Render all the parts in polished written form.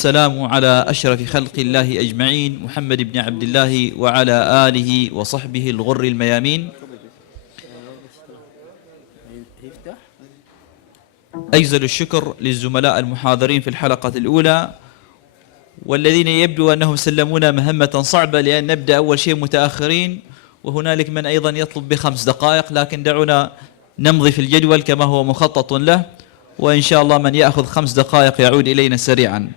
والسلام على أشرف خلق الله أجمعين محمد بن عبد الله وعلى آله وصحبه الغر الميامين. أجزل الشكر للزملاء المحاضرين في الحلقة الأولى والذين يبدو أنهم سلمونا مهمة صعبة، لأن نبدأ أول شيء متأخرين، وهنالك من أيضا يطلب ب5 دقائق، لكن دعونا نمضي في الجدول كما هو مخطط له، وإن شاء الله من يأخذ 5 دقائق يعود إلينا سريعا.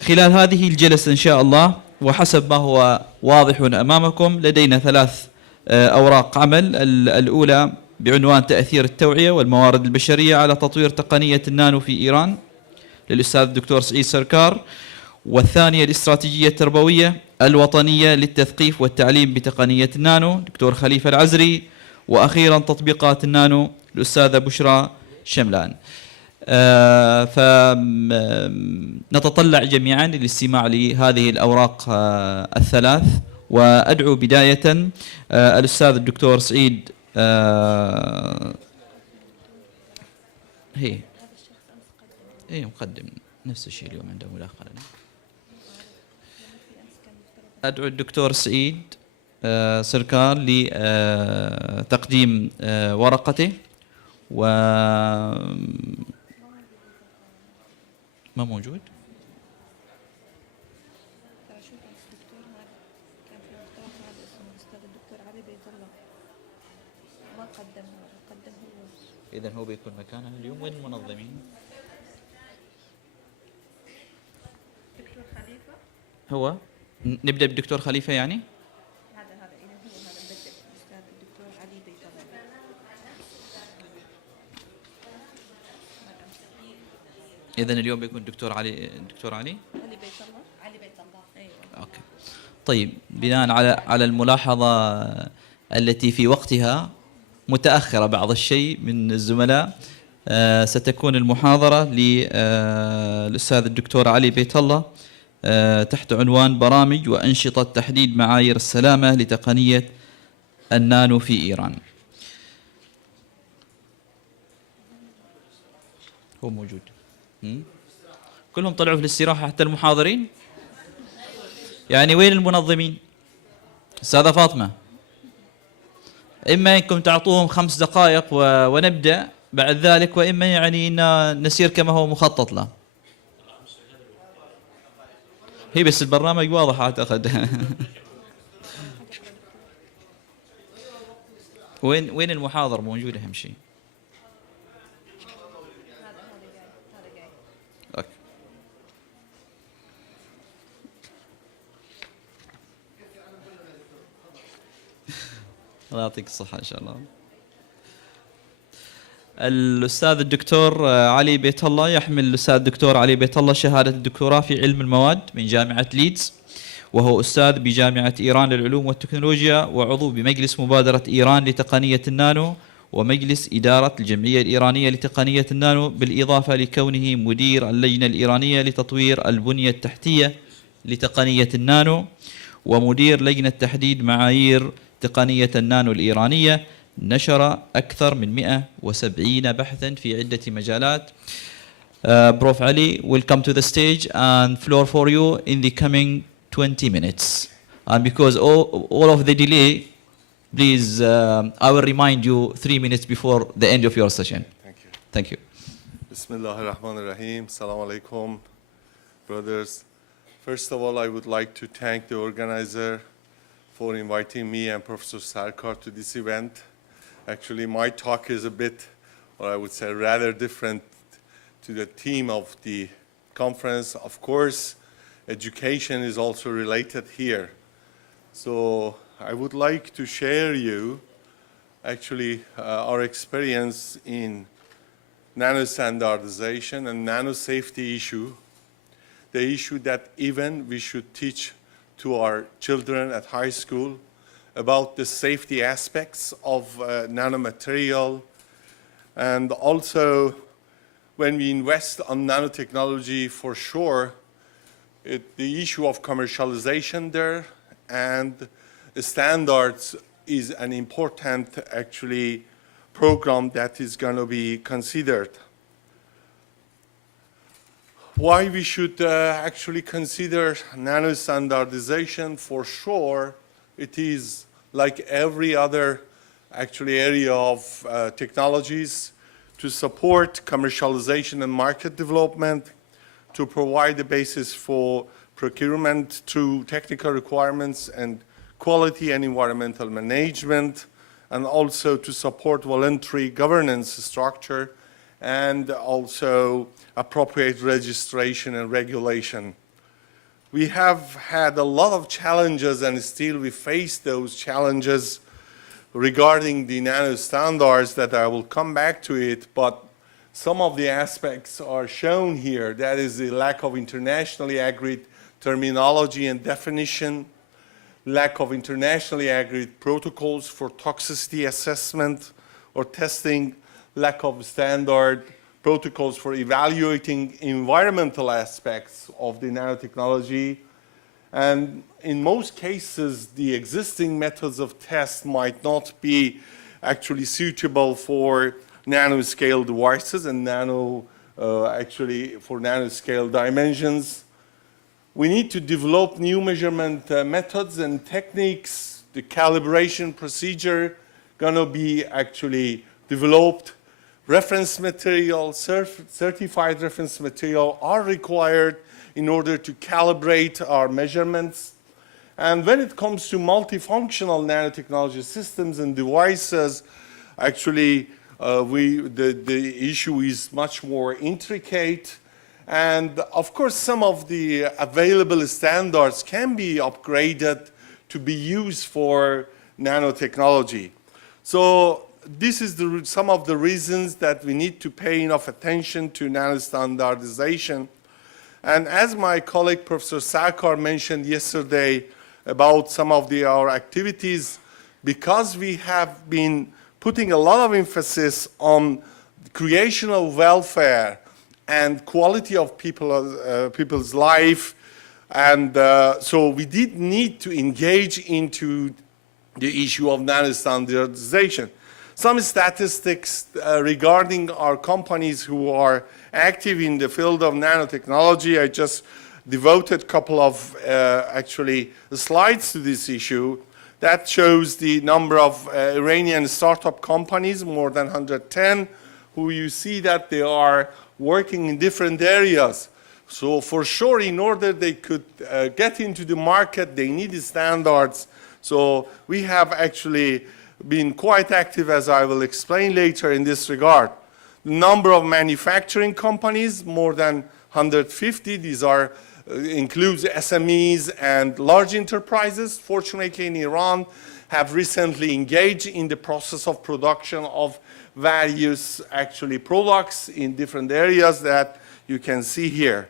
خلال هذه الجلسة إن شاء الله وحسب ما هو واضح أمامكم لدينا 3 أوراق عمل. الأولى بعنوان تأثير التوعية والموارد البشرية على تطوير تقنية النانو في إيران للأستاذ الدكتور سعيد سركار، والثانية الاستراتيجية التربوية الوطنية للتثقيف والتعليم بتقنية النانو دكتور خليفة العزري، وأخيرا تطبيقات النانو الأستاذة بشرى شملان. فنتطلع جميعا للاستماع لهذه الأوراق ال3، وأدعو بداية الأستاذ الدكتور سعيد هي مقدم نفس الشيء اليوم عنده مداخلة. أدعو الدكتور سعيد سركار لتقديم ورقته، و ما موجود. إذن هو بيكون مكانه اليوم. وين المنظمين؟ دكتور خليفة. هو نبدأ بالدكتور خليفة يعني؟ هذا إذا هو نبدأ بالأستاذ الدكتور علي بيت الله. إذن اليوم بيكون دكتور علي بيت الله. علي بيت الله. أيوة. أوكي. طيب، بناء على الملاحظة التي في وقتها متأخرة بعض الشيء من الزملاء، ستكون المحاضرة للأستاذ الدكتور علي بيت الله تحت عنوان برامج وأنشطة تحديد معايير السلامة لتقنية النانو في إيران. هو موجود؟ كلهم طلعوا في الاستراحة حتى المحاضرين؟ يعني وين المنظمين؟ أستاذة فاطمة، إما إنكم تعطوهم 5 دقائق ونبدأ بعد ذلك، وإما يعني إن نسير كما هو مخطط له. هي بس البرنامج واضح أعتقد. وين المحاضر موجود أهم شيء؟ أوكي. الله يعطيك الصحة إن شاء الله. الأستاذ الدكتور علي بيت الله يحمل الأستاذ الدكتور علي بيت الله شهادة الدكتوراه في علم المواد من جامعة ليدز، وهو أستاذ بجامعة إيران للعلوم والتكنولوجيا، وعضو بمجلس مبادرة إيران لتقنية النانو ومجلس إدارة الجمعية الإيرانية لتقنية النانو، بالإضافة لكونه مدير اللجنة الإيرانية لتطوير البنية التحتية لتقنية النانو، ومدير لجنة تحديد معايير تقنية النانو الإيرانية. نشر أكثر من 170 بحثا في عدة مجالات. Prof. Ali, welcome to the stage and floor for you in the coming 20 minutes. And because all of the delay, please, I will remind you 3 minutes before the end of your session. Thank you. Thank you. Bismillah ar-Rahman ar-Rahim. Assalamu alaikum, brothers. First of all, I would like to thank the organizer for inviting me and Professor Sarkar to this event. Actually, my talk is a bit, or I would say rather different to the theme of the conference. Of course, education is also related here. So I would like to share you actually our experience in nano standardization and nano safety issue, the issue that even we should teach to our children at high school about the safety aspects of nanomaterial. And also, when we invest on nanotechnology, for sure, the issue of commercialization there and standards is an important, actually, program that is going to be considered. why we should actually consider nano standardization. For sure, it is like every other actually area of technologies to support commercialization and market development, to provide the basis for procurement through technical requirements and quality and environmental management, and also to support voluntary governance structure and also appropriate registration and regulation. We have had a lot of challenges, and still we face those challenges regarding the nano standards that I will come back to it, but some of the aspects are shown here. That is the lack of internationally agreed terminology and definition, lack of internationally agreed protocols for toxicity assessment or testing, lack of standard protocols for evaluating environmental aspects of the nanotechnology. And in most cases, the existing methods of test might not be actually suitable for nanoscale devices and for nanoscale dimensions. We need to develop new measurement methods and techniques. The calibration procedure gonna be actually developed. Reference material, certified reference material are required in order to calibrate our measurements. And when it comes to multifunctional nanotechnology systems and devices, actually the issue is much more intricate. And of course, some of the available standards can be upgraded to be used for nanotechnology. So this is some of the reasons that we need to pay enough attention to nanostandardization. And as my colleague, Professor Sarkar, mentioned yesterday about some of our activities, because we have been putting a lot of emphasis on creation of welfare and quality of people's life, and so we did need to engage into the issue of nanostandardization. Some statistics regarding our companies who are active in the field of nanotechnology. I just devoted a couple of actually slides to this issue. That shows the number of Iranian startup companies, more than 110, who you see that they are working in different areas. So for sure, in order they could get into the market, they need standards. So we have actually been quite active, as I will explain later, in this regard. The number of manufacturing companies, more than 150. These are includes SMEs and large enterprises. Fortunately, in Iran, have recently engaged in the process of production of various actually products in different areas that you can see here.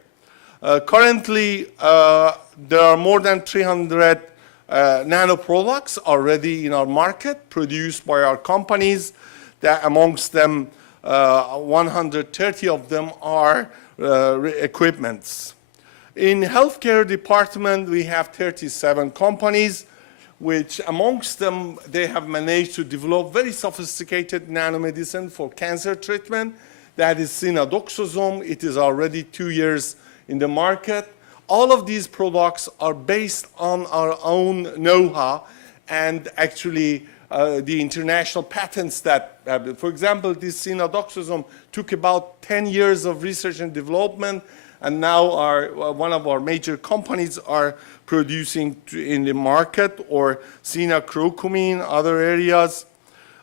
Currently, there are more than 300 nano products already in our market, produced by our companies. That amongst them, 130 of them are equipments. In healthcare department, we have 37 companies, which amongst them, they have managed to develop very sophisticated nanomedicine for cancer treatment. That is sinadoxazome. It is already 2 years in the market. All of these products are based on our own know-how and actually the international patents that have, for example, this sinadoxazome took about 10 years of research and development, and now one of our major companies are producing in the market, or sinacrocomine, other areas.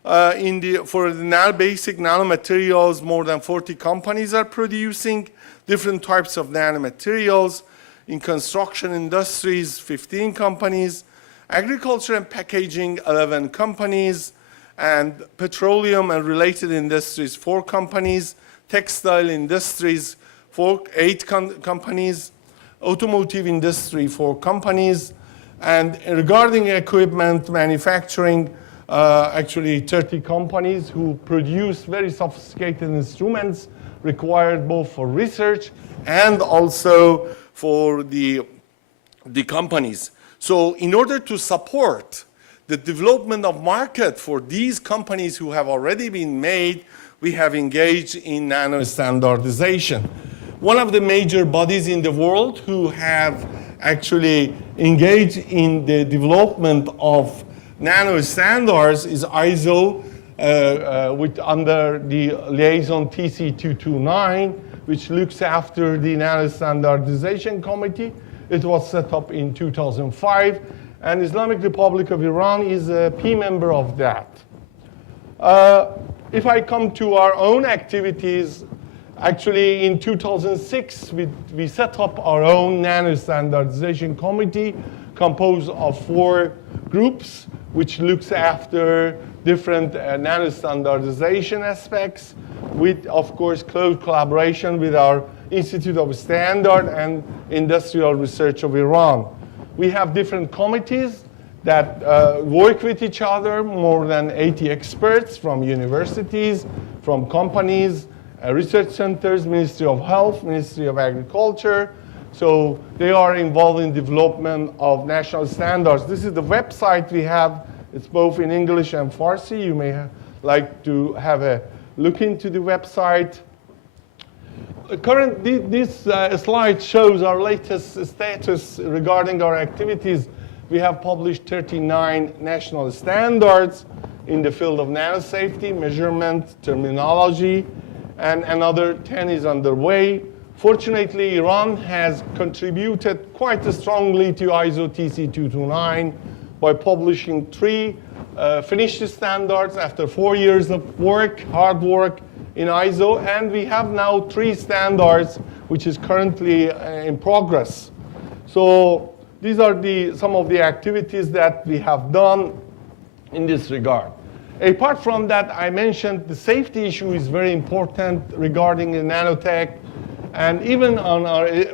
For the basic nanomaterials, more than 40 companies are producing different types of nanomaterials. In construction industries, 15 companies. Agriculture and packaging, 11 companies. And petroleum and related industries, 4 companies. Textile industries, 8 companies. Automotive industry, 4 companies. And regarding equipment manufacturing, actually 30 companies who produce very sophisticated instruments required both for research and also for the companies. So in order to support the development of market for these companies who have already been made, we have engaged in nano standardization. one of the major bodies in the world who have actually engaged in the development of nano standards is ISO, under the liaison TC229, which looks after the Nano Standardization Committee. It was set up in 2005, and Islamic Republic of Iran is a P member of that. If I come to our own activities, actually in 2006, we set up our own Nano Standardization Committee composed of 4 groups, which looks after different nano standardization aspects with, of course, close collaboration with our Institute of Standard and Industrial Research of Iran. We have different committees that work with each other, more than 80 experts from universities, from companies, research centers, Ministry of Health, Ministry of Agriculture. So they are involved in development of national standards. This is the website we have. It's both in English and Farsi. You may like to have a look into the website. This slide shows our latest status regarding our activities. We have published 39 national standards in the field of nanosafety, measurement, terminology, and another 10 is underway. Fortunately, Iran has contributed quite strongly to ISO TC229 by publishing 3 finished standards after 4 years of work, hard work in ISO, and we have now 3 standards which is currently in progress. So these are some of the activities that we have done in this regard. Apart from that, I mentioned the safety issue is very important regarding the nanotech. And even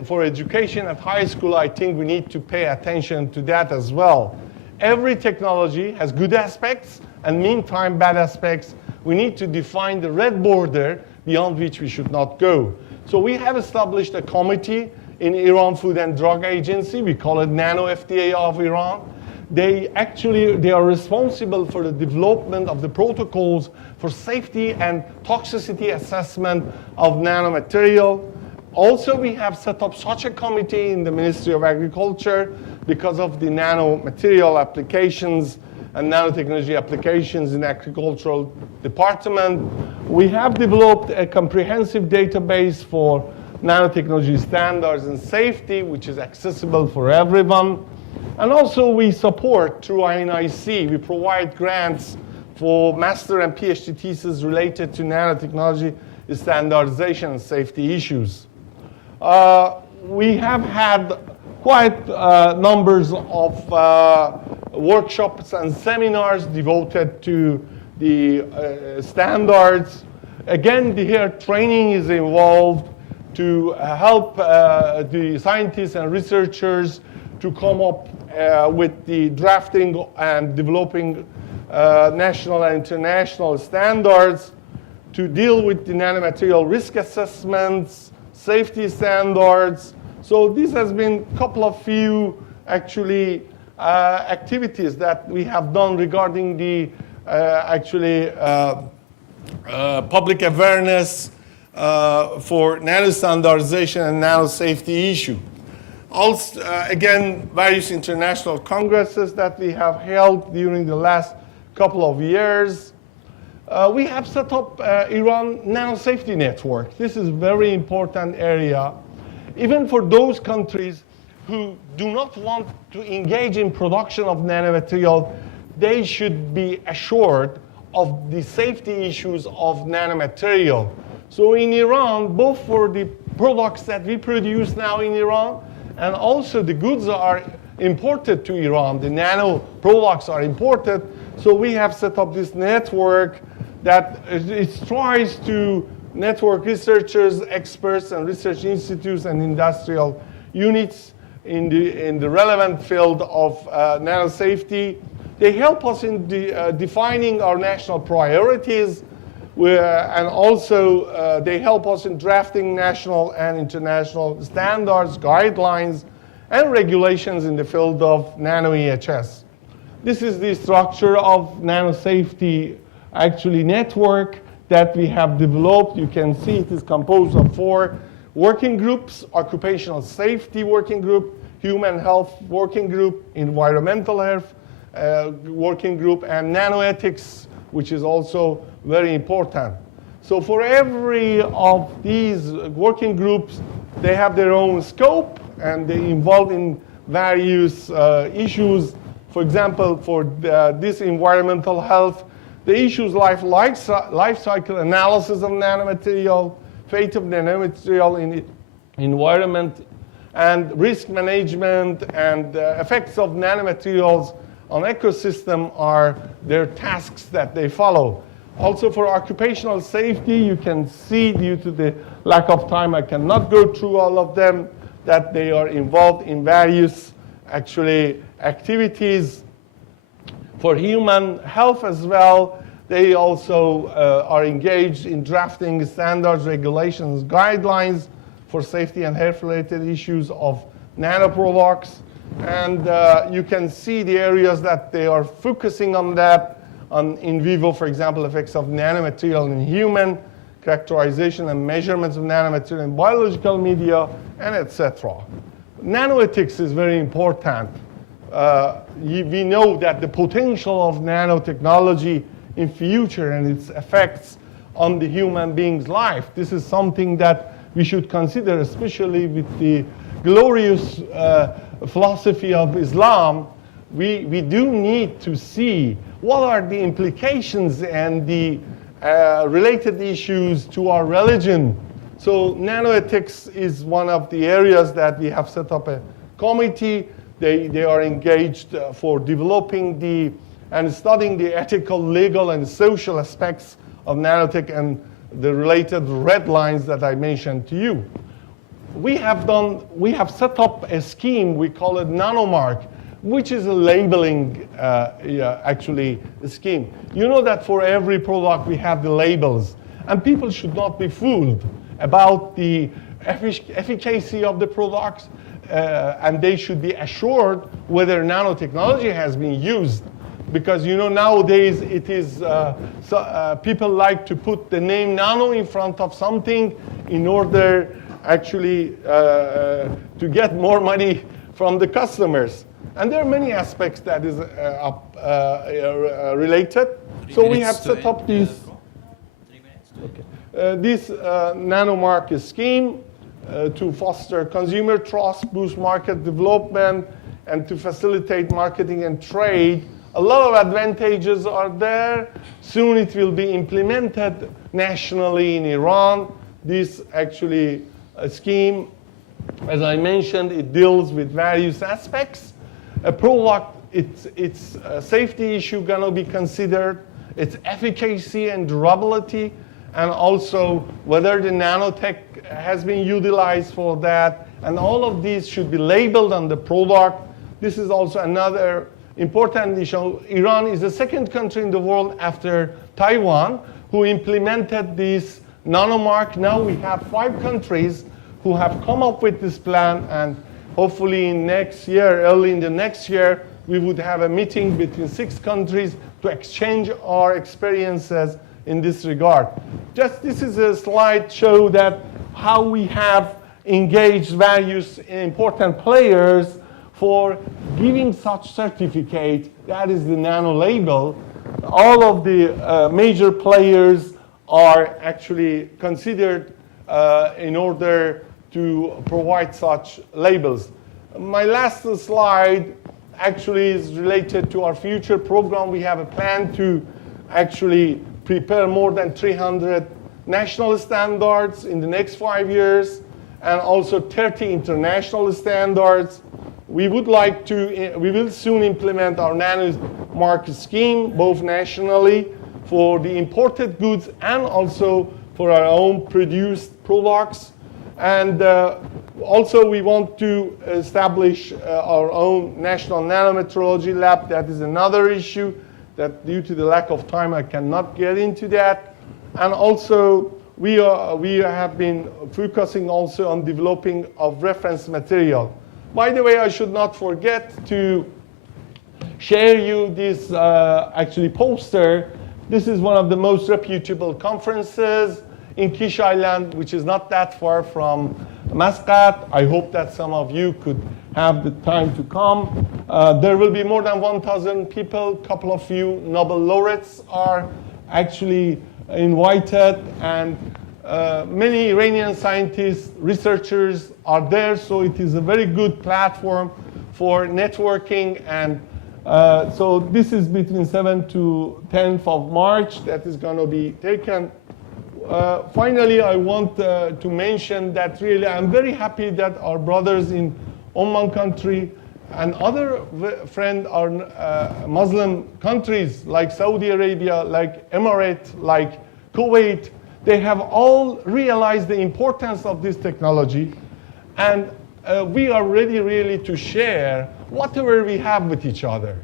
for education at high school, I think we need to pay attention to that as well. Every technology has good aspects and meantime bad aspects. We need to define the red border beyond which we should not go. So we have established a committee in Iran Food and Drug Agency. We call it Nano FDA of Iran. They are responsible for the development of the protocols for safety and toxicity assessment of nanomaterial. Also, we have set up such a committee in the Ministry of Agriculture because of the nanomaterial applications and nanotechnology applications in the agricultural department. We have developed a comprehensive database for nanotechnology standards and safety, which is accessible for everyone. And also we support through INIC, we provide grants for master and PhD theses related to nanotechnology standardization and safety issues. We have had quite numbers of workshops and seminars devoted to the standards. Again, here training is involved to help the scientists and researchers to come up with the drafting and developing national and international standards to deal with the nanomaterial risk assessments, safety standards. So this has been a couple of few actually activities that we have done regarding the public awareness for nano-standardization and nano-safety issue. Also, again, various international congresses that we have held during the last couple of years. We have set up Iran Nano Safety Network. This is a very important area. Even for those countries who do not want to engage in production of nanomaterial, they should be assured of the safety issues of nanomaterial. So in Iran, both for the products that we produce now in Iran, and also the goods are imported to Iran, the nano products are imported, so we have set up this network that it tries to network researchers, experts, and research institutes and industrial units in the relevant field of nano safety. They help us in defining our national priorities, and also they help us in drafting national and international standards, guidelines, and regulations in the field of nano EHS. This is the structure of nano safety network that we have developed. You can see it is composed of 4 working groups: occupational safety working group, human health working group, environmental health working group, and nanoethics, which is also very important. So for every of these working groups, they have their own scope, and they involve in various issues. For example, for this environmental health, the issues like life cycle analysis of nanomaterial, fate of nanomaterial in environment, and risk management and effects of nanomaterials on ecosystem are their tasks that they follow. Also for occupational safety, you can see, due to the lack of time, I cannot go through all of them, that they are involved in various actually activities. For human health as well, they also are engaged in drafting standards, regulations, guidelines for safety and health-related issues of nanoproducts. And you can see the areas that they are focusing on that, on in vivo, for example, effects of nanomaterial in human, characterization and measurements of nanomaterial in biological media, and etc. Nanoethics is very important. We know that the potential of nanotechnology in future and its effects on the human being's life, this is something that we should consider, especially with the glorious philosophy of Islam. We do need to see what are the implications and the related issues to our religion. So nanoethics is one of the areas that we have set up a committee. They are engaged for developing and studying the ethical, legal, and social aspects of nanotech and the related red lines that I mentioned to you. We have set up a scheme, we call it Nanomark, which is a labeling actually scheme. You know that for every product we have the labels, and people should not be fooled about the efficacy of the products, and they should be assured whether nanotechnology has been used. Because you know nowadays it is, people like to put the name nano in front of something in order actually to get more money from the customers. And there are many aspects that is related. So we have set up this Nanomark scheme to foster consumer trust, boost market development, and to facilitate marketing and trade. A lot of advantages are there. Soon it will be implemented nationally in Iran. This actually scheme, as I mentioned, it deals with various aspects. A product, its safety issue gonna be considered, its efficacy and durability, and also whether the nanotech has been utilized for that. And all of these should be labeled on the product. This is also another important issue. Iran is the second country in the world after Taiwan who implemented this Nanomark. Now we have 5 countries who have come up with this plan, and hopefully in next year, early in the next year, we would have a meeting between 6 countries to exchange our experiences in this regard. Just this is a slide show that how we have engaged various important players for giving such certificate, that is the nano label. All of the major players are actually considered in order to provide such labels. My last slide actually is related to our future program. We have a plan to actually prepare more than 300 national standards in the next 5 years, and also 30 international standards. We would like to, we will soon implement our Nanomark scheme, both nationally for the imported goods and also for our own produced products. And also we want to establish our own national nanometrology lab. That is another issue that due to the lack of time I cannot get into that. And also we have been focusing also on developing of reference material. By the way, I should not forget to share you this actually poster. This is one of the most reputable conferences. in Kish Island, which is not that far from Muscat. I hope that some of you could have the time to come. There will be more than 1,000 people. A couple of you Nobel laureates are actually invited, and many Iranian scientists, researchers are there, so it is a very good platform for networking. And so this is between 7th to 10th of March that is going to be taken. Finally, I want to mention that really I'm very happy that our brothers in Oman country and other friend are Muslim countries like Saudi Arabia, like Emirates, like Kuwait, they have all realized the importance of this technology, and we are ready really to share whatever we have with each other,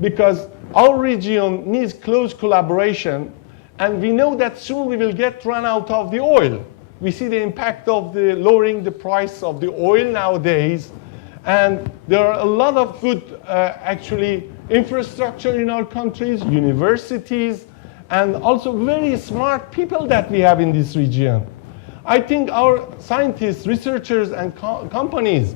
because our region needs close collaboration, and we know that soon we will get run out of the oil. We see the impact of the lowering the price of the oil nowadays, and there are a lot of good actually infrastructure in our countries, universities, and also very smart people that we have in this region. I think our scientists, researchers, and companies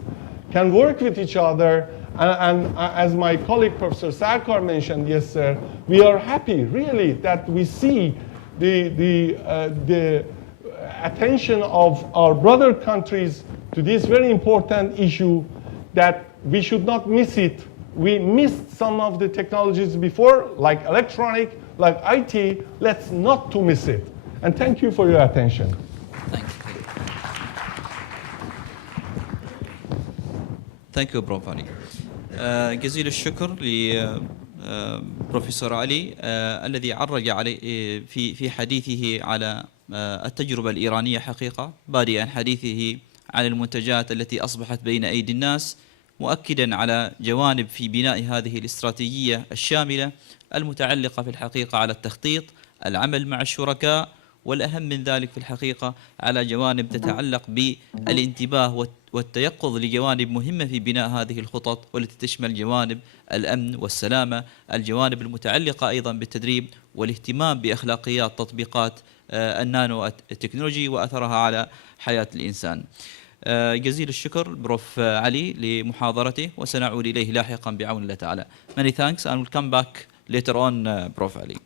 can work with each other. And as my colleague Professor Sarkar mentioned, yes, sir, we are happy really that we see the attention of our brother countries to this very important issue, that we should not miss it. We missed some of the technologies before, like electronic, like IT. Let's not to miss it. And thank you for your attention. ثانك يو بروف علي. جزيل الشكر لبروفيسور علي الذي عرج علي في حديثه على التجربة الإيرانية حقيقة، بادئا حديثه عن المنتجات التي أصبحت بين أيدي الناس، مؤكدا على جوانب في بناء هذه الاستراتيجية الشاملة المتعلقة في الحقيقة على التخطيط، العمل مع الشركاء، والأهم من ذلك في الحقيقة على جوانب تتعلق بالانتباه والتيقظ لجوانب مهمة في بناء هذه الخطط، والتي تشمل جوانب الأمن والسلامة، الجوانب المتعلقة أيضا بالتدريب والاهتمام بأخلاقيات تطبيقات النانو التكنولوجي وأثرها على حياة الإنسان. جزيل الشكر بروف علي لمحاضرته، وسنعود إليه لاحقا بعون الله تعالى. Many thanks, and we'll come back later on, Prof. Ali.